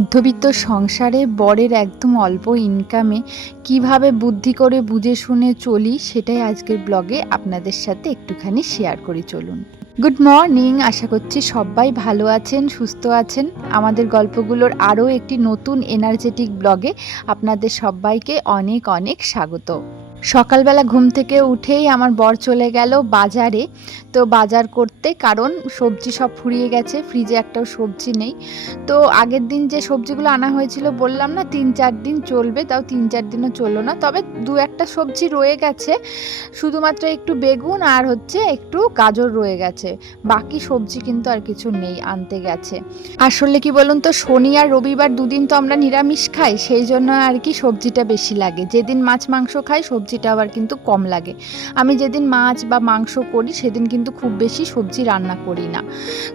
মধ্যবিত্ত সংসারে বরের একদম অল্প ইনকামে কিভাবে বুদ্ধি করে বুঝে শুনে চলি সেটাই আজকের ব্লগে আপনাদের সাথে একটুখানি শেয়ার করি। চলুন। গুড মর্নিং, আশা করছি সবাই ভালো আছেন, সুস্থ আছেন। আমাদের গল্পগুলোর আরও একটি নতুন এনার্জেটিক ব্লগে আপনাদের সবাইকে অনেক অনেক স্বাগত। সকালবেলা ঘুম থেকে উঠেই আমার বর চলে গেল বাজারে। তো বাজার করতে, কারণ সবজি সব ফুরিয়ে গেছে, ফ্রিজে একটাও সবজি নেই। তো আগের দিন যে সবজিগুলো আনা হয়েছিল বললাম না 3-4 দিন চলবে, তাও 3-4 দিনও চললো না, তবে 2-1টা সবজি রয়ে গেছে। শুধুমাত্র একটু বেগুন আর একটু গাজর রয়ে গেছে, বাকি সবজি কিন্তু আর কিছু নেই, আনতে গেছে। আসলে কি বলুন তো, শনি আর রবিবার দুদিন তো আমরা নিরামিষ খাই, সেই জন্য আর কি সবজিটা বেশি লাগে। যেদিন মাছ মাংস খাই সবজিটা আবার কিন্তু কম লাগে। আমি যেদিন মাছ বা মাংস করি সেদিন কিন্তু খুব বেশি সবজি রান্না করি না।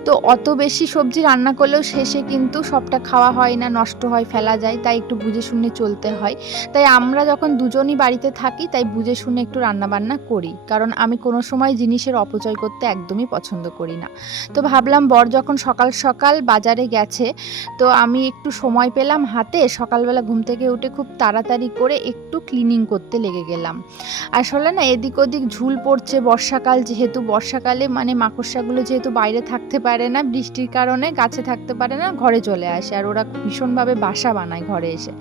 তো অত বেশি সবজি রান্না করলেও শেষে কিন্তু সবটা খাওয়া হয় না, নষ্ট হয়, ফেলা যায়, তাই একটু বুঝে শুনে চলতে হয়। তাই আমরা যখন দুজনই বাড়িতে থাকি তাই বুঝে শুনে একটু রান্নাবান্না করি, কারণ আমি কোনো সময় জিনিসের অপচয় করতে একদমই পছন্দ করি না। তো ভাবলাম বর যখন সকাল সকাল বাজারে গেছে, তো আমি একটু সময় পেলাম হাতে, সকালবেলা ঘুম থেকে উঠে খুব তাড়াতাড়ি করে একটু ক্লিনিং করতে লেগে গেলাম। আসলে না এদিক ওদিক ঝুল পড়ছে, বর্ষাকাল যেহেতু, বর্ষাকালে মানে মাকড়সাগুলো যেহেতু বাইরে থাকতে পারে না, বৃষ্টির কারণে গাছে থাকতে পারে না, ঘরে চলে আসে, আর ওরা ভীষণভাবে বাসা বানায় ঘরে এসে।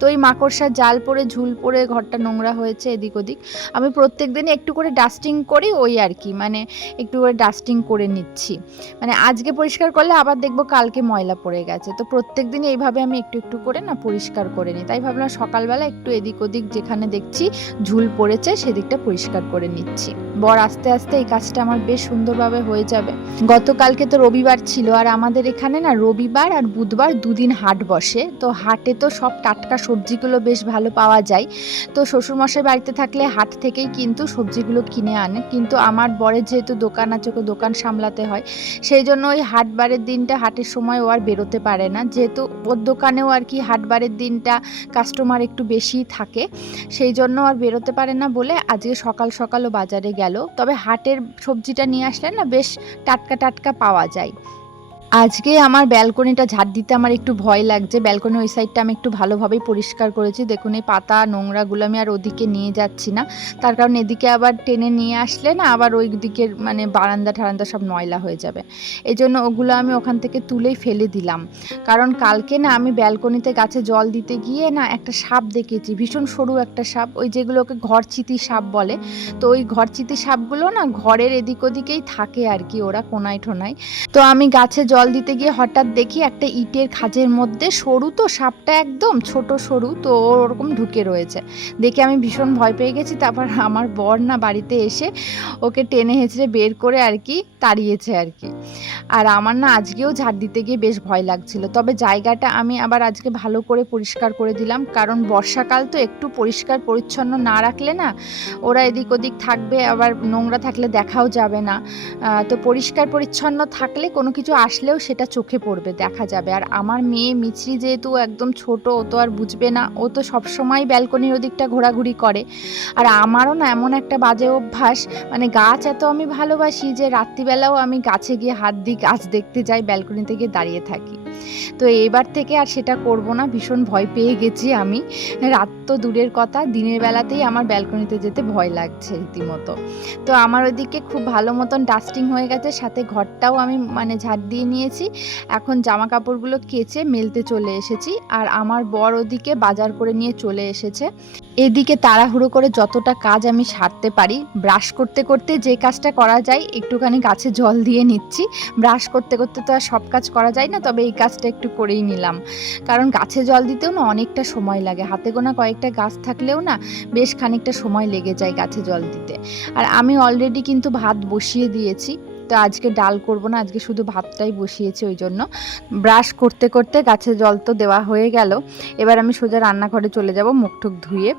তো এই মাকড়সার জাল পড়ে ঝুল পড়ে ঘরটা নোংরা হয়েছে এদিক ওদিক। আমি প্রত্যেক দিনই একটু করে ডাস্টিং করি, ওই আর কি, মানে একটু করে ডাস্টিং করে নিচ্ছি। মানে আজকে পরিষ্কার করলে আবার দেখবো কালকে ময়লা পড়ে গেছে, তো প্রত্যেক দিন এইভাবে আমি একটু একটু করে না পরিষ্কার করে নিই। তাই ভাবলাম সকালবেলা একটু এদিক ওদিক যেখানে দেখছি ঝুল পড়েছে সেদিকটা পরিষ্কার করে নিচ্ছি। বর আস্তে আস্তে এই কাজটা আমার বেশ সুন্দরভাবে হয়ে যাবে। গতকালকে তো রবিবার ছিল, আর আমাদের এখানে না রবিবার আর বুধবার দুদিন হাট বসে। তো হাটে তো সব টাটকা সবজিগুলো বেশ ভালো পাওয়া যায়। তো শ্বশুরমশাই বাড়িতে থাকলে হাট থেকেই কিন্তু সবজিগুলো কিনে আনে, কিন্তু আমার বরের যেহেতু দোকান আছে, ওকে দোকান সামলাতে হয়, সেই জন্য ওই হাটবারের দিনটা, হাটের সময় ও আর বেরোতে পারে না, যেহেতু ওর দোকানেও আর কি হাটবারের দিনটা কাস্টমার একটু বেশিই থাকে, সেই জন্য আর বেরোতে পারে না বলে আজকে সকাল সকালও বাজারে গেল। তবে হাটের সবজিটা নিয়ে আসলে না বেশ টাটকা টাটকা পাওয়া যায়। আজকে আমার ব্যালকনিটা ঝাড় দিতে আমার একটু ভয় লাগছে। ব্যালকনি ওই সাইডটা আমি একটু ভালোভাবেই পরিষ্কার করেছি। দেখুন এই পাতা নোংরাগুলো আমি আর ওদিকে নিয়ে যাচ্ছি না, তার কারণ এদিকে আবার টেনে নিয়ে আসলে না আবার ওই দিকের মানে বারান্দা ঠারান্দা সব ময়লা হয়ে যাবে। এই জন্য ওগুলো আমি ওখান থেকে তুলেই ফেলে দিলাম। কারণ কালকে না আমি ব্যালকনিতে গাছে জল দিতে গিয়ে না একটা সাপ দেখেছি, ভীষণ সরু একটা সাপ, ওই যেগুলোকে ঘরচিতি সাপ বলে। তো ওই ঘরচিতি সাপগুলো না ঘরের এদিক ওদিকেই থাকে আর কি, ওরা কোনায় ঠোনায়। তো আমি গাছে জল দিতে গিয়ে হঠাৎ দেখি একটা ইটের খাঁজের মধ্যে, সরু তো সাপটা, একদম ছোট সরু, তো ওরকম ঢুকে রয়েছে। দেখে আমি ভীষণ ভয় পেয়ে গেছি। তারপর আমার বর না বাড়িতে এসে ওকে টেনে হেঁচড়ে বের করে আর কি তাড়িয়েছে আর কি। আর আমার না আজকেও ঝাড় দিতে গিয়ে বেশ ভয় লাগছিল, তবে জায়গাটা আমি আবার আজকে ভালো করে পরিষ্কার করে দিলাম, কারণ বর্ষাকাল তো একটু পরিষ্কার পরিচ্ছন্ন না রাখলে না ওরা এদিক ওদিক থাকবে, আবার নোংরা থাকলে দেখাও যাবে না। তো পরিষ্কার পরিচ্ছন্ন থাকলে কোনো কিছু আসলেও সেটা চোখে পড়বে, দেখা যাবে। আর আমার মেয়ে মিছরি যেহেতু একদম ছোট, ও তো আর বুঝবে না, ও তো সবসময় ব্যালকনির ওদিকটা ঘোরাঘুরি করে। আর আমারও না এমন একটা বাজে অভ্যাস, মানে গাছ এত আমি ভালোবাসি যে রাত্রিবেলাও আমি গাছে গিয়ে হাত দিই, গাছ দেখতে যাই, ব্যালকনিতে গিয়ে দাঁড়িয়ে থাকি। তো এবার থেকে আর সেটা করব না, ভীষণ ভয় পেয়ে গেছি আমি। রাত তো দূরের কথা, দিনের বেলাতেই আমার ব্যালকনিতে যেতে ভয় লাগছে রীতিমতো। তো আমার ওইদিকে খুব ভালো মতন ডাস্টিং হয়ে গেছে, সাথে ঘরটাও আমি মানে ঝাড় দিয়ে নিয়েছি। এখন জামা কাপড়গুলো কেচে মেলতে চলে এসেছি, আর আমার বর ওদিকে বাজার করে নিয়ে চলে এসেছে। এদিকে তাড়াহুড়ো করে যতটা কাজ আমি সারতে পারি, ব্রাশ করতে করতে যে কাজটা করা যায় একটুখানি গাছে জল দিয়ে নিচ্ছি। ব্রাশ করতে করতে তো আর সব কাজ করা যায় না, তবে এই কাজটা একটু করেই নিলাম, কারণ গাছে জল দিতেও না অনেকটা সময় লাগে, হাতে গোনা কয়েকটা গাছ থাকলেও না বেশ খানিকটা সময় লেগে যায় গাছে জল দিতে। আর আমি অলরেডি কিন্তু ভাত বসিয়ে দিয়েছি, তো আজকে ডাল করব না, আজকে শুধু ভাতটাই বসিয়েছি। ওই জন্য ব্রাশ করতে করতে গাছে জল তো দেওয়া হয়ে গেল, এবার আমি সোজা রান্নাঘরে চলে যাব মুখ টুক ধুয়ে।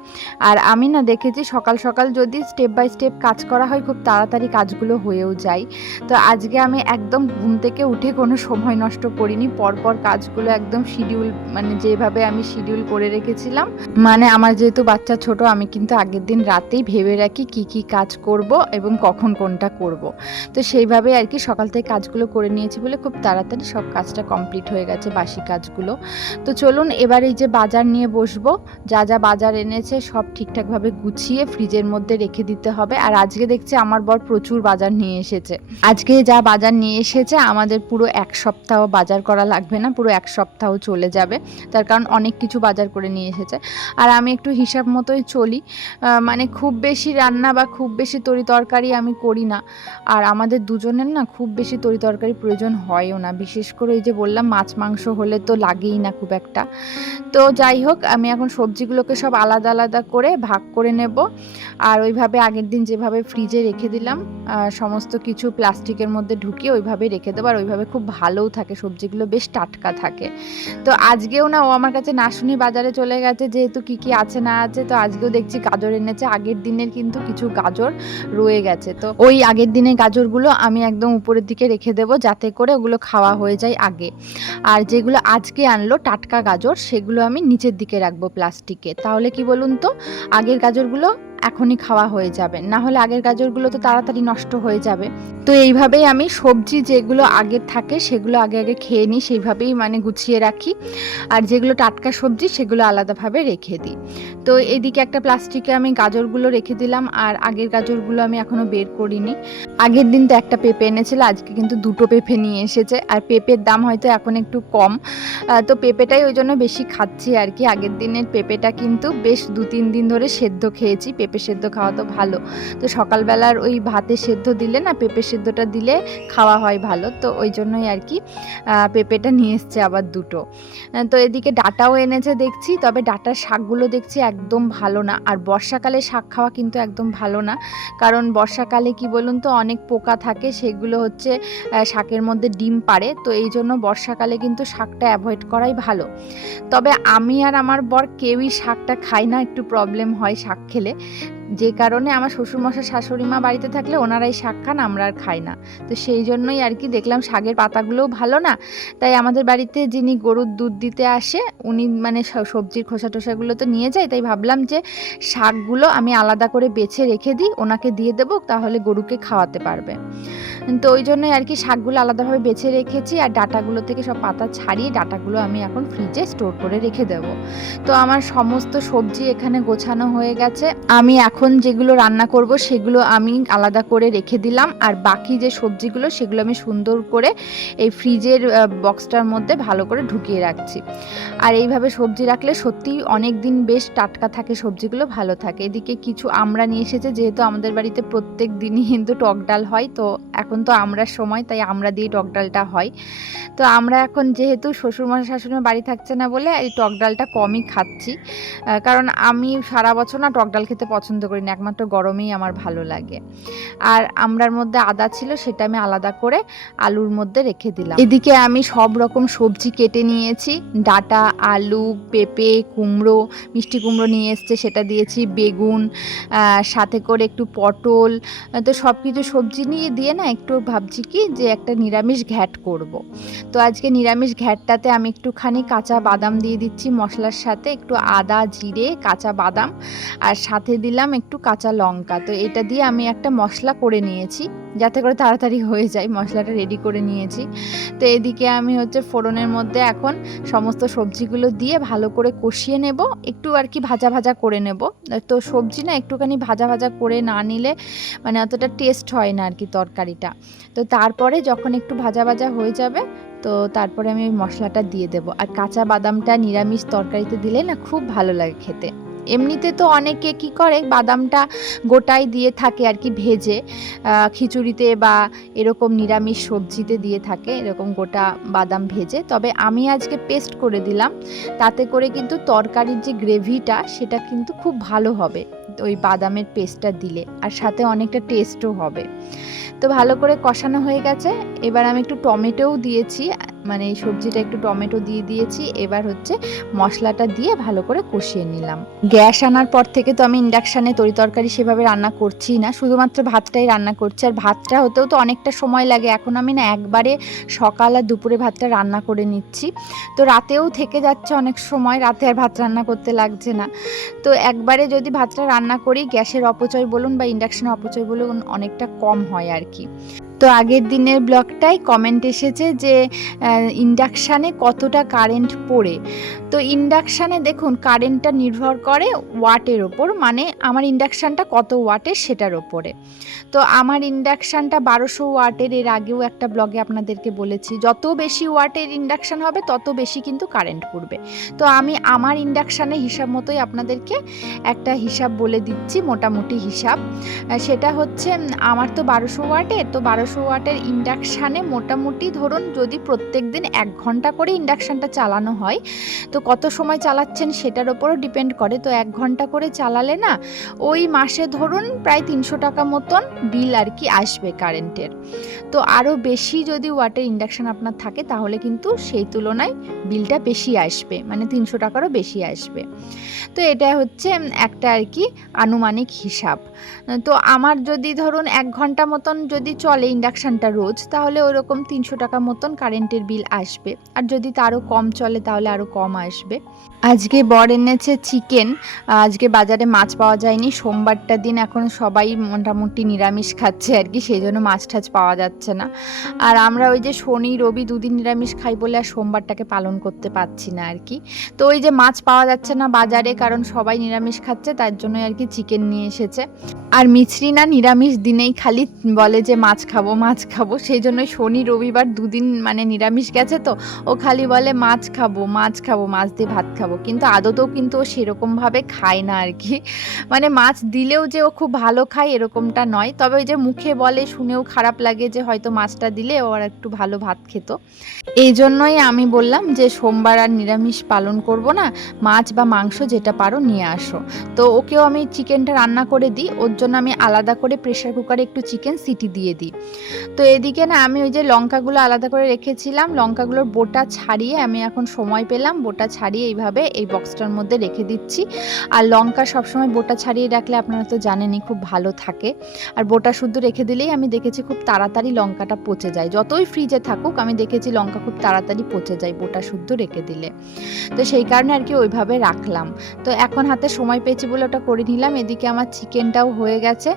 আর আমি না দেখেছি সকাল সকাল যদি স্টেপ বাই স্টেপ কাজ করা হয় খুব তাড়াতাড়ি কাজগুলো হয়েও যায়। তো আজকে আমি একদম ঘুম থেকে উঠে কোনো সময় নষ্ট করিনি, পরপর কাজগুলো একদম শিডিউল, মানে যেভাবে আমি শিডিউল করে রেখেছিলাম, মানে আমার যেহেতু বাচ্চা ছোট, আমি কিন্তু আগের দিন রাতেই ভেবে রাখি কি কি কাজ করব এবং কখন কোনটা করব। তো সেইভাবে এইভাবে আর কি সকাল থেকে কাজগুলো করে নিয়েছি বলে খুব তাড়াতাড়ি সব কাজটা কমপ্লিট হয়ে গেছে, বাসি কাজগুলো। তো চলুন এবার এই যে বাজার নিয়ে বসবো, যা যা বাজার এনেছে সব ঠিকঠাকভাবে গুছিয়ে ফ্রিজের মধ্যে রেখে দিতে হবে। আর আজকে দেখছি আমার বর প্রচুর বাজার নিয়ে এসেছে। আজকে যা বাজার নিয়ে এসেছে আমাদের পুরো এক সপ্তাহ বাজার করা লাগবে না, পুরো এক সপ্তাহ চলে যাবে, তার কারণ অনেক কিছু বাজার করে নিয়ে এসেছে। আর আমি একটু হিসাব মতোই চলি, মানে খুব বেশি রান্না বা খুব বেশি তরি তরকারি আমি করি না। আর আমাদের দুজনের না খুব বেশি তরি তরকারি প্রয়োজন হয়ও না, বিশেষ করে এই যে বললাম মাছ মাংস হলে তো লাগেই না খুব একটা। তো যাই হোক, আমি এখন সবজিগুলোকে সব আলাদা আলাদা করে ভাগ করে নেব। আর ওইভাবে আগের দিন যেভাবে ফ্রিজে রেখে দিলাম সমস্ত কিছু প্লাস্টিকের মধ্যে ঢুকিয়ে ওইভাবেই রেখে দেবো। আর ওইভাবে খুব ভালোও থাকে, সবজিগুলো বেশ টাটকা থাকে। তো আজকেও না ও আমার কাছে না শুনি বাজারে চলে গেছে, যেহেতু কি কি আছে না আছে। তো আজকেও দেখছি গাজর এনেছে, আগের দিনের কিন্তু কিছু গাজর রয়ে গেছে। তো ওই আগের দিনের গাজরগুলো আমি একদম উপরের দিকে রেখে দেবো, যাতে করে ওগুলো খাওয়া হয়ে যায় আগে। আর যেগুলো আজকে আনলো টাটকা গাজর, সেগুলো আমি নিচের দিকে রাখবো প্লাস্টিকে। তাহলে কি বলুন তো, আগের গাজরগুলো এখনই খাওয়া হয়ে যাবে, না হলে আগের গাজরগুলো তো তাড়াতাড়ি নষ্ট হয়ে যাবে। তো এইভাবেই আমি সবজি যেগুলো আগের থাকে সেগুলো আগে আগে খেয়ে নিই, সেইভাবেই মানে গুছিয়ে রাখি। আর যেগুলো টাটকা সবজি সেগুলো আলাদাভাবে রেখে দিই। তো এদিকে একটা প্লাস্টিকে আমি গাজরগুলো রেখে দিলাম, আর আগের গাজরগুলো আমি এখনও বের করিনি। আগের দিন তো একটা পেঁপে এনেছিল, আজকে কিন্তু দুটো পেঁপে নিয়ে এসেছে। আর পেঁপের দাম হয়তো এখন একটু কম, তো পেঁপেটাই ওই জন্য বেশি খাচ্ছি আর কি। আগের দিনের পেঁপেটা কিন্তু বেশ 2-3 দিন ধরে সেদ্ধ খেয়েছি, পেঁপে সেদ্ধ খাওয়া তো ভালো। তো সকালবেলার ওই ভাতে সেদ্ধ দিলে না, পেঁপে সেদ্ধটা দিলে খাওয়া হয় ভালো। তো ওই জন্যই আর কি পেঁপেটা নিয়ে এসছে আবার দুটো। তো এদিকে ডাঁটাও এনেছে দেখছি, তবে ডাঁটার শাকগুলো দেখছি একদম ভালো না। আর বর্ষাকালে শাক খাওয়া কিন্তু একদম ভালো না, কারণ বর্ষাকালে কি বলুন তো অনেক পোকা থাকে, সেগুলো হচ্ছে শাকের মধ্যে ডিম পাড়ে। তো এই জন্য বর্ষাকালে কিন্তু শাকটা অ্যাভয়েড করাই ভালো। তবে আমি আর আমার বর কেউই শাকটা খাই না, একটু প্রবলেম হয় শাক খেলে, যে কারণে আমার শ্বশুরমশাই শাশুড়ি মা বাড়িতে থাকলে ওনারাই শাক খান, আমরা আর খাই না। তো সেই জন্যই আর কি দেখলাম শাকের পাতাগুলোও ভালো না, তাই আমাদের বাড়িতে যিনি গরুর দুধ দিতে আসে উনি মানে সবজির খোসা টোসাগুলো তো নিয়ে যায়, তাই ভাবলাম যে শাকগুলো আমি আলাদা করে বেছে রেখে দিই, ওনাকে দিয়ে দেবো, তাহলে গরুকে খাওয়াতে পারবে। তো ওই জন্যই আর কি শাকগুলো আলাদাভাবে বেছে রেখেছি। আর ডাঁটাগুলো থেকে সব পাতা ছাড়িয়ে ডাঁটাগুলো আমি এখন ফ্রিজে স্টোর করে রেখে দেবো। তো আমার সমস্ত সবজি এখানে গোছানো হয়ে গেছে। আমি এখন যেগুলো রান্না করব সেগুলো আমি আলাদা করে রেখে দিলাম, আর বাকি যে সবজিগুলো সেগুলো আমি সুন্দর করে এই ফ্রিজের বক্সটার মধ্যে ভালো করে ঢুকিয়ে রাখছি। আর এইভাবে সবজি রাখলে সত্যিই অনেক দিন বেশ টাটকা থাকে, সবজিগুলো ভালো থাকে। এদিকে কিছু আমড়া নিয়ে এসেছে, যেহেতু আমাদের বাড়িতে প্রত্যেক দিনই কিন্তু টক ডাল হয়, তো এখন তো আমড়ার সময়, তাই আমড়া দিয়ে টক ডালটা হয়। তো আমরা এখন যেহেতু শ্বশুরমশাই শাশুড়ি মা বাড়ি থাকছে না বলে এই টক ডালটা কমই খাচ্ছি, কারণ আমি সারা বছর না টক ডাল খেতে পছন্দ করি না, একমাত্র গরমেই আমার ভালো লাগে। আর আমড়ার মধ্যে আদা ছিল, সেটা আমি আলাদা করে আলুর মধ্যে রেখে দিলাম। এদিকে আমি সব রকম সবজি কেটে নিয়েছি, ডাঁটা, আলু, পেঁপে, কুমড়ো, মিষ্টি কুমড়ো নিয়ে এসছে সেটা দিয়েছি, বেগুন, সাথে করে একটু পটল। তো সব কিছু সবজি নিয়ে দিয়ে না একটু ভাবছি কি যে একটা নিরামিষ ঘ্যাট করব। তো আজকে নিরামিষ ঘ্যাটটাতে আমি একটুখানি কাঁচা বাদাম দিয়ে দিচ্ছি মশলার সাথে, একটু আদা, জিরে, কাঁচা বাদাম, আর সাথে দিলাম একটু কাঁচা লঙ্কা। তো এটা দিয়ে আমি একটা মশলা করে নিয়েছি, যাতে করে তাড়াতাড়ি হয়ে যায়, মশলাটা রেডি করে নিয়েছি। তো এদিকে আমি হচ্ছে ফোড়নের মধ্যে এখন সমস্ত সবজিগুলো দিয়ে ভালো করে কষিয়ে নেব, একটু আর কি ভাজা ভাজা করে নেব। তো সবজি না একটুখানি ভাজা ভাজা করে না নিলে মানে অতটা টেস্ট হয় না আর কি তরকারিটা। তো তারপরে যখন একটু ভাজা ভাজা হয়ে যাবে, তো তারপরে আমি ওই মশলাটা দিয়ে দেবো। আর কাঁচা বাদামটা নিরামিষ তরকারিতে দিলে না খুব ভালো লাগে খেতে। এমনিতে তো অনেকে কি করে বাদামটা গোটাই দিয়ে থাকে আর কি ভেজে, খিচুড়িতে বা এরকম নিরামিষ সবজিতে দিয়ে থাকে এরকম গোটা বাদাম ভেজে। তবে আমি আজকে পেস্ট করে দিলাম, তাতে করে কিন্তু তরকারির যে গ্রেভিটা সেটা কিন্তু খুব ভালো হবে ওই বাদামের পেস্টটা দিলে, আর সাথে অনেকটা টেস্টও হবে। তো ভালো করে কষানো হয়ে গেছে, এবার আমি একটু টমেটোও দিয়েছি, মানে এই সবজিটা একটু টমেটো দিয়ে দিয়েছি। এবার হচ্ছে মশলাটা দিয়ে ভালো করে কষিয়ে নিলাম। গ্যাস আনার পর থেকে তো আমি ইন্ডাকশানে তরকারি সেভাবে রান্না করছি না, শুধুমাত্র ভাতটাই রান্না করছি। আর ভাতটা হতেও তো অনেকটা সময় লাগে, এখন আমি না একবারে সকাল আর দুপুরে ভাতটা রান্না করে নিচ্ছি। তো রাতেও থেকে যাচ্ছে অনেক সময়, রাতে আর ভাত রান্না করতে লাগছে না। তো একবারে যদি ভাতটা রান্না করি গ্যাসের অপচয় বলুন বা ইন্ডাকশানের অপচয় বলুন অনেকটা কম হয় আর কি। তো আগের দিনের ব্লগটায় কমেন্ট এসেছে যে ইন্ডাকশানে কতটা কারেন্ট পড়ে। তো ইন্ডাকশানে দেখুন কারেন্টটা নির্ভর করে ওয়াটের ওপর, মানে আমার ইন্ডাকশানটা কত ওয়াটের সেটার ওপরে। তো আমার ইন্ডাকশানটা 1200 ওয়াটের, এর আগেও একটা ব্লগে আপনাদেরকে বলেছি যত বেশি ওয়াটের ইন্ডাকশান হবে তত বেশি কিন্তু কারেন্ট পড়বে। তো আমি আমার ইন্ডাকশানের হিসাব মতোই আপনাদেরকে একটা হিসাব বলে দিচ্ছি, মোটামুটি হিসাব। সেটা হচ্ছে আমার তো 1200 ওয়াটের, তো 1200 ওয়াটের ইন্ডাকশানে মোটামুটি ধরুন যদি প্রত্যেক দিন 1 ঘন্টা করে ইন্ডাকশানটা চালানো হয়, তো কত সময় চালাচ্ছেন সেটার ওপরও ডিপেন্ড করে। তো 1 ঘন্টা করে চালালে না ওই মাসে ধরুন প্রায় 300 টাকা মতন বিল আর কি আসবে কারেন্টের। তো আরও বেশি যদি ওয়াটের ইন্ডাকশান আপনার থাকে তাহলে কিন্তু সেই তুলনায় বিলটা বেশি আসবে, মানে 300 টাকারও বেশি আসবে। তো এটা হচ্ছে একটা আর কি আনুমানিক হিসাব। তো আমার যদি ধরুন 1 ঘন্টা মতন যদি চলে ইন্ডাকশানটা রোজ, তাহলে ওরকম 300 টাকা মতন কারেন্টের বিল আসবে। আর যদি তারও কম চলে তাহলে আরও কম আসবে। আজকে বর এনেছে চিকেন, আজকে বাজারে মাছ পাওয়া যায়নি, সোমবারটা দিন এখন সবাই মোটামুটি নিরামিষ খাচ্ছে আর কি, সেই জন্য মাছ টাছ পাওয়া যাচ্ছে না। আর আমরা ওই যে শনি রবি দুদিন নিরামিষ খাই বলে আর সোমবারটাকে পালন করতে পারছি না আর কি। তো ওই যে মাছ পাওয়া যাচ্ছে না বাজারে, কারণ সবাই নিরামিষ খাচ্ছে, তার জন্য আর কি চিকেন নিয়ে এসেছে। আর মিছরি না নিরামিষ দিনেই খালি বলে যে মাছ খাবো মাছ খাবো, সেই জন্য শনি রবিবার দুদিন মানে নিরামিষ গেছে, তো ও খালি বলে মাছ খাবো মাছ খাবো, মাছ দিয়ে ভাত খাবো, কিন্তু আদতেও কিন্তু ও সেরকমভাবে খায় না আর কি। মানে মাছ দিলেও যে ও খুব ভালো খায় এরকমটা নয়, তবে ওই যে মুখে বলে, শুনেও খারাপ লাগে যে হয়তো মাছটা দিলে ও আর একটু ভালো ভাত খেত। এই জন্যই আমি বললাম যে সোমবার আর নিরামিষ পালন করব না, মাছ বা মাংস যেটা পারো নিয়ে আসো। তো ওকেও আমি চিকেনটা রান্না করে দিই, ওর জন্য আমি আলাদা করে প্রেশার কুকারে একটু চিকেন সিটি দিয়ে দিই। তো এদিকে না আমি ওই যে লঙ্কাগুলো আলাদা করে রেখেছিলাম, লঙ্কাগুলোর বোটা ছাড়িয়ে আমি এখন সময় পেলাম বোটা ছাড়িয়ে এইভাবে এই বক্সটার মধ্যে রেখে দিচ্ছি। আর লঙ্কা সবসময় বোটা ছাড়িয়ে রাখলে আপনারা তো জানেনই খুব ভালো থাকে, আর বোটা শুদ্ধ রেখে দিলেই আমি দেখেছি খুব তাড়াতাড়ি লঙ্কাটা পচে যায়, যতই ফ্রিজে থাকুক আমি দেখেছি লঙ্কা খুব তাড়াতাড়ি পচে যায় বোটা শুদ্ধ রেখে দিলে। তো সেই কারণে আর কি ওইভাবে রাখলাম। তো এখন হাতে সময় পেয়েছি বলে ওটা করে নিলাম। এদিকে আমার চিকেনটাও হয়ে গেছে,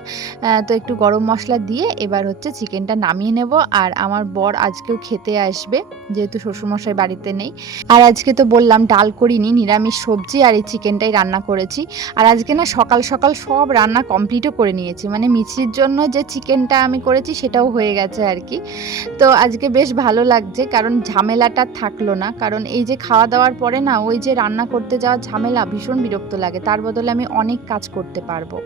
তো একটু গরম মশলা দিয়ে এবার হচ্ছে চিকেনটা নামিয়ে নেব। আর আমার বর আজকেও খেতে আসবে, যেহেতু শ্বশুরমশাই বাড়িতে নেই। আর আজকে তো বললাম ডাল করিনি, নিরামিষ সবজি আর এই চিকেনটাই রান্না করেছি। আর আজকে না সকাল সকাল সব রান্না কমপ্লিটও করে নিয়েছি, মানে মিছির জন্য যে চিকেনটা আমি করেছি সেটাও হয়ে গেছে আর কি। তো আজকে বেশ ভালো লাগছে, কারণ ঝামেলাটা থাকলো না। কারণ এই যে খাওয়া দাওয়ার পরে না ওই যে রান্না করতে যাওয়ার ঝামেলা ভীষণ বিরক্ত লাগে, তার বদলে আমি অনেক কাজ করতে পারবো।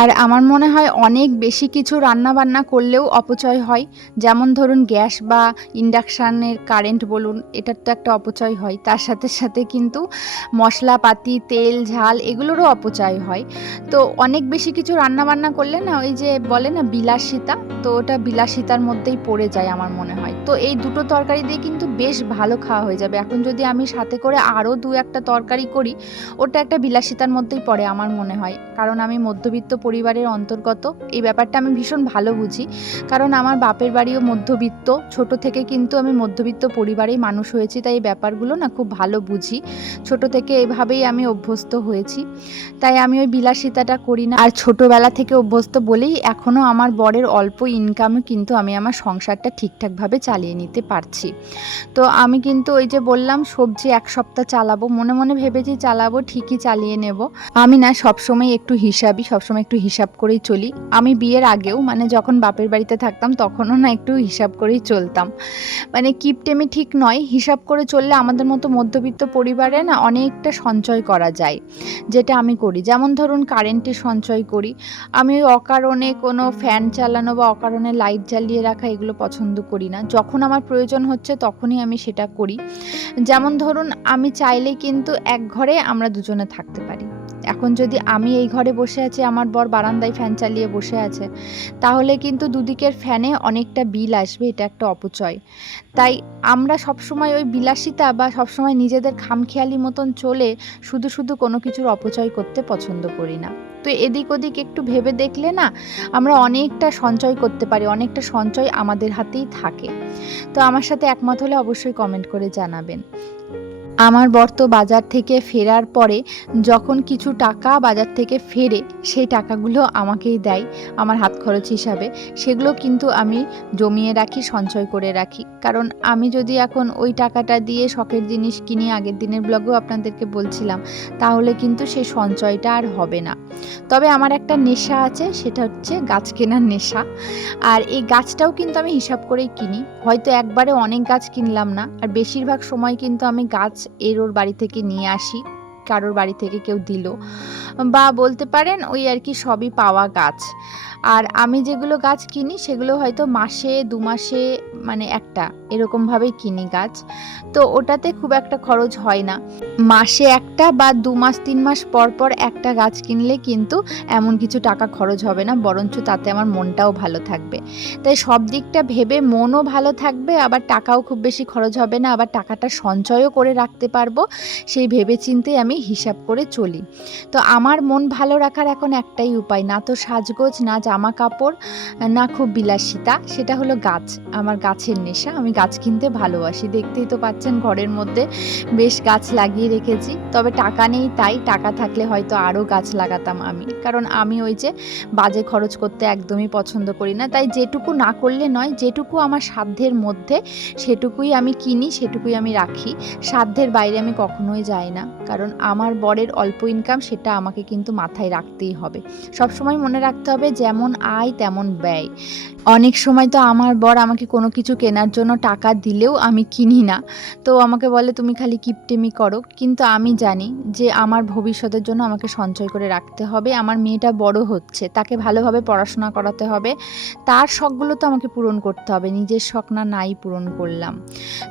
আর আমার মনে হয় অনেক বেশি কিছু রান্না বান্না করলেও অপচয় হয়, যেমন ধরুন গ্যাস বা ইন্ডাকশানের কারেন্ট বলুন, এটার তো একটা অপচয় হয়, তার সাথে সাথে কিন্তু মশলাপাতি তেল ঝাল এগুলোরও অপচয় হয়। তো অনেক বেশি কিছু রান্না বান্না করলে না ওই যে বলে না বিলাসিতা, তো ওটা বিলাসিতার মধ্যেই পড়ে যায় আমার মনে হয়। তো এই দুটো তরকারি দিয়ে কিন্তু বেশ ভালো খাওয়া হয়ে যাবে। এখন যদি আমি সাথে করে আরও 2-1টা তরকারি করি, ওটা একটা বিলাসিতার মধ্যেই পড়ে আমার মনে হয়, কারণ আমি মধ্যবিত্ত পরিবারের অন্তর্গত, এই ব্যাপারটা আমি ভীষণ ভালো বুঝি। কারণ আমার বাপের বাড়িও মধ্যবিত্ত, ছোট থেকে কিন্তু আমি মধ্যবিত্ত পরিবারেই মানুষ হয়েছি, তাই এই ব্যাপারগুলো না খুব ভালো বুঝি, ছোট থেকে এভাবেই আমি অভ্যস্ত হয়েছি। তাই আমি ওই বিলাসিতাটা করি না, আর ছোটোবেলা থেকে অভ্যস্ত বলেই এখনও আমার বরের অল্প ইনকামে কিন্তু আমি আমার সংসারটা ঠিকঠাকভাবে চালিয়ে নিতে পারছি। তো আমি কিন্তু ওই যে বললাম সবজি 1 সপ্তাহ চালাবো, মনে মনে ভেবেছি চালাবো, ঠিকই চালিয়ে নেব। আমি না সবসময় একটু হিসাবই, সবসময় একটু হিসাব করেই চলি। আমি বিয়ের আগেও মানে যখন বাপের বাড়িতে থাকতাম তখনও না একটু হিসাব করেই চলতাম, মানে কিপটেমি ঠিক নয়, হিসাব করে চললে আমাদের মতো মধ্যবিত্ত পরিবারে না অনেকটা সঞ্চয় করা যায়, যেটা আমি করি। যেমন ধরুন কারেন্টে সঞ্চয় করি, আমি ওই অকারণে কোনো ফ্যান চালানো বা অকারণে লাইট জ্বালিয়ে রাখা এগুলো পছন্দ করি না। যখন আমার প্রয়োজন হচ্ছে তখনই আমি সেটা করি। যেমন ধরুন আমি চাইলেই কিন্তু এক ঘরে আমরা দুজনে থাকতে পারি। এখন যদি আমি এই ঘরে বসে আছি, আমার বর বারান্দায় ফ্যান চালিয়ে বসে আছে, তাহলে কিন্তু দুদিকের ফ্যানে অনেকটা বিল আসবে, এটা একটা অপচয়। তাই আমরা সবসময় ওই বিলাসিতা বা সবসময় নিজেদের খামখেয়ালি মতন চলে শুধু শুধু কোনো কিছুর অপচয় করতে পছন্দ করি না। তো এদিক ওদিক একটু ভেবে দেখলে না আমরা অনেকটা সঞ্চয় করতে পারি, অনেকটা সঞ্চয় আমাদের হাতেই থাকে। তো আমার সাথে একমত হলে অবশ্যই কমেন্ট করে জানাবেন। আমার বর তো বাজার থেকে ফেরার পরে যখন কিছু টাকা বাজার থেকে ফেরে সেই টাকাগুলো আমাকেই দেয় আমার হাত খরচ হিসাবে। সেগুলো কিন্তু আমি জমিয়ে রাখি, সঞ্চয় করে রাখি। কারণ আমি যদি এখন ওই টাকাটা দিয়ে শখের জিনিস কিনি, আগের দিনের ব্লগেও আপনাদেরকে বলছিলাম, তাহলে কিন্তু সেই সঞ্চয়টা আর হবে না। তবে আমার একটা নেশা আছে, সেটা হচ্ছে গাছ কেনার নেশা। আর এই গাছটাও কিন্তু আমি হিসাব করেই কিনি। হয়তো একবারে অনেক গাছ কিনলাম না, আর বেশিরভাগ সময় কিন্তু আমি গাছ এর ওর বাড়ি থেকে নিয়ে আসি, কারোর বাড়ি থেকে কেউ দিল, বা বলতে পারেন ওই আর কি সবই পাওয়া গাছ। আর আমি যেগুলো গাছ কিনি সেগুলো হয়তো মাসে 2 মাসে মানে একটা এরকমভাবেই কিনি গাছ। তো ওটাতে খুব একটা খরচ হয় না। মাসে একটা বা 2 মাস 3 মাস পর পর একটা গাছ কিনলে কিন্তু এমন কিছু টাকা খরচ হবে না, বরঞ্চ তাতে আমার মনটাও ভালো থাকবে। তাই সব দিকটা ভেবে মনও ভালো থাকবে, আবার টাকাও খুব বেশি খরচ হবে না, আবার টাকাটা সঞ্চয়ও করে রাখতে পারবো, সেই ভেবে চিন্তে আমি হিসাব করে চলি। তো আমার মন ভালো রাখার এখন একটাই উপায়, না তো সাজগোজ, না জামা কাপড়, না খুব বিলাসিতা, সেটা হলো গাছ। আমার গাছের নেশা, আমি গাছ কিনতে ভালোবাসি। দেখতেই তো পাচ্ছেন ঘরের মধ্যে বেশ গাছ লাগিয়ে রেখেছি। তবে টাকা নেই, তাই টাকা থাকলে হয়তো আরও গাছ লাগাতাম আমি, কারণ আমি ওই যে বাজে খরচ করতে একদমই পছন্দ করি না। তাই যেটুকু না করলে নয়, যেটুকু আমার সাধ্যের মধ্যে সেটুকুই আমি কিনি, সেটুকুই আমি রাখি। সাধ্যের বাইরে আমি কখনোই যাই না, কারণ আমার বরের অল্প ইনকাম, সেটা আমাকে কিন্তু মাথায় রাখতেই হবে। সবসময় মনে রাখতে হবে যেমন আয় তেমন ব্যয়। অনেক সময় তো আমার বর আমাকে কোনো কিছু কেনার জন্য টাকা দিলেও আমি কিনি না। তো আমাকে বলে তুমি খালি কিপটেমি করো। কিন্তু আমি জানি যে আমার ভবিষ্যতের জন্য আমাকে সঞ্চয় করে রাখতে হবে। আমার মেয়েটা বড় হচ্ছে, তাকে ভালোভাবে পড়াশোনা করাতে হবে। তার শখগুলো তো আমাকে পূরণ করতে হবে। নিজের শখ না নাই পূরণ করলাম।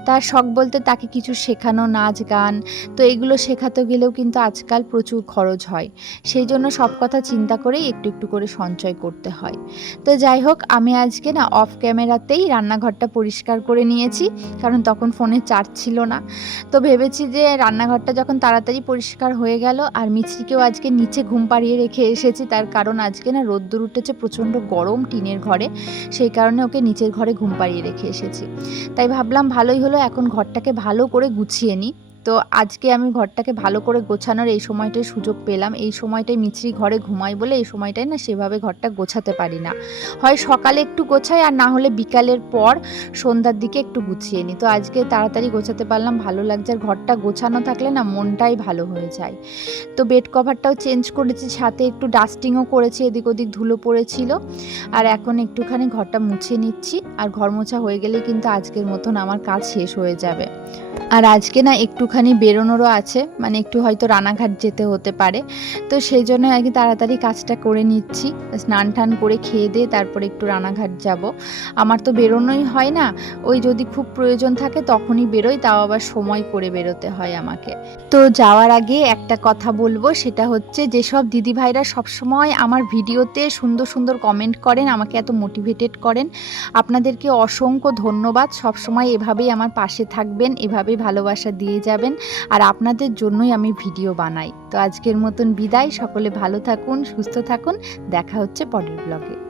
তার শখ বলতে তাকে কিছু শেখানো, নাচ গান, তো এগুলো শেখাতে গেলেও কিন্তু আজকাল প্রচুর খরচ হয়। সেই জন্য সব কথা চিন্তা করেই একটু একটু করে সঞ্চয় করতে হয়। তো যাই হোক, আমি আজকে না অফ ক্যামেরাতেই রান্নাঘরটা পরিষ্কার করে নিয়েছি, কারণ তখন ফোনে চার্জ ছিল না। তো ভেবেছি যে রান্নাঘরটা যখন তাড়াতাড়ি পরিষ্কার হয়ে গেল, আর মিছরিকেও আজকে নিচে ঘুম পাড়িয়ে রেখে এসেছি, তার কারণ আজকে না রোদ্দুর উঠেছে, প্রচণ্ড গরম টিনের ঘরে, সেই কারণে ওকে নিচের ঘরে ঘুম পাড়িয়ে রেখে এসেছি। তাই ভাবলাম ভালোই হলো, এখন ঘরটাকে ভালো করে গুছিয়ে নিই। তো আজকে আমি ঘরটাকে ভালো করে গোছানোর এই সময়টায় সুযোগ পেলাম। এই সময়টায় মিছরি ঘরে ঘুমাই বলে এই সময়টায় না সেভাবে ঘরটা গোছাতে পারি না। হয় সকালে একটু গোছাই, আর না হলে বিকালের পর সন্ধ্যার দিকে একটু গুছিয়ে নিই। তো আজকে তাড়াতাড়ি গোছাতে পারলাম, ভালো লাগছে। আর ঘরটা গোছানো থাকলে না মনটাই ভালো হয়ে যায়। তো বেড কভারটাও চেঞ্জ করেছি, সাথে একটু ডাস্টিংও করেছি, এদিক ওদিক ধুলো পড়েছিল। আর এখন একটুখানি ঘরটা মুছে নিচ্ছি, আর ঘর মোছা হয়ে গেলে কিন্তু আজকের মতন আমার কাজ শেষ হয়ে যাবে। আর আজকে না একটুখানি বেরোনোরও আছে, মানে একটু হয়তো রানাঘাট যেতে হতে পারে। তো সেই জন্য আর কি তাড়াতাড়ি কাজটা করে নিচ্ছি। স্নান টান করে খেয়ে দিয়ে তারপরে একটু রানাঘাট যাব। আমার তো বেরোনোই হয় না, ওই যদি খুব প্রয়োজন থাকে তখনই বেরোই, তাও আবার সময় করে বেরোতে হয় আমাকে। তো যাওয়ার আগে একটা কথা বলবো, সেটা হচ্ছে যেসব দিদিভাইরা সবসময় আমার ভিডিওতে সুন্দর সুন্দর কমেন্ট করেন, আমাকে এত মোটিভেটেড করেন, আপনাদেরকে অসংখ্য ধন্যবাদ। সবসময় এভাবেই আমার পাশে থাকবেন, এভাবেই ভালোবাসা দিয়ে যাবেন, আর আপনাদের জন্যই আমি ভিডিও বানাই। তো আজকের মতন বিদায়, সকলে ভালো থাকুন, সুস্থ থাকুন, দেখা হচ্ছে পরের ব্লগে।